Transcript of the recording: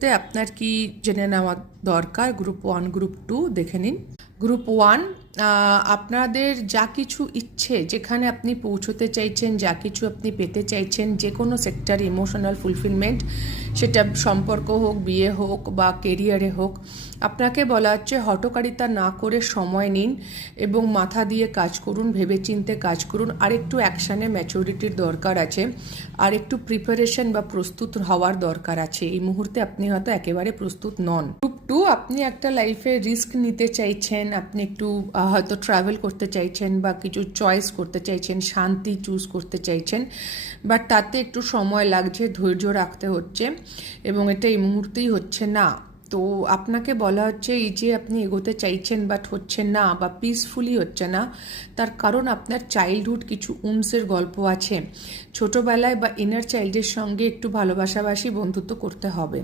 মুহূর্তে আপনার কি জেনে নেওয়া দরকার গ্রুপ 1 গ্রুপ 2 দেখে নিন। গ্রুপ 1 আপনাদের যা কিছু ইচ্ছে, যেখানে আপনি পৌঁছতে চাইছেন, যা কিছু আপনি পেতে চাইছেন, যে কোনো সেক্টরে ইমোশনাল ফুলফিলমেন্ট, সেটা সম্পর্ক হোক, বিয়ে হোক বা কেরিয়ারে হোক, আপনাকে বলা হচ্ছে হঠকারিতা না করে সময় নিন এবং মাথা দিয়ে কাজ করুন, ভেবেচিন্তে কাজ করুন। আর একটু অ্যাকশানে ম্যাচুরিটির দরকার আছে, আর একটু প্রিপারেশন বা প্রস্তুত হওয়ার দরকার আছে। এই মুহূর্তে আপনি হয়তো একেবারে প্রস্তুত নন। গ্রুপ 2 আপনি একটা লাইফে রিস্ক নিতে চাইছেন, আপনি একটু হয়তো ট্রাভেল করতে চাইছেন বা কিছু চয়েস করতে চাইছেন, শান্তি চুজ করতে চাইছেন, বাট তাতে একটু সময় লাগছে, ধৈর্য রাখতে হচ্ছে এবং এটা এই মুহূর্তেই হচ্ছে না। তো আপনাকে বলা হচ্ছে এই যে আপনি এগোতে চাইছেন বাট হচ্ছে না বা পিসফুলি হচ্ছে না, তার কারণ আপনার চাইল্ডহুড কিছু উন্সের গল্প আছে। ছোটবেলায় বা ইনার চাইল্ডের সঙ্গে একটু ভালোবাসাবাসি বন্ধুত্ব করতে হবে।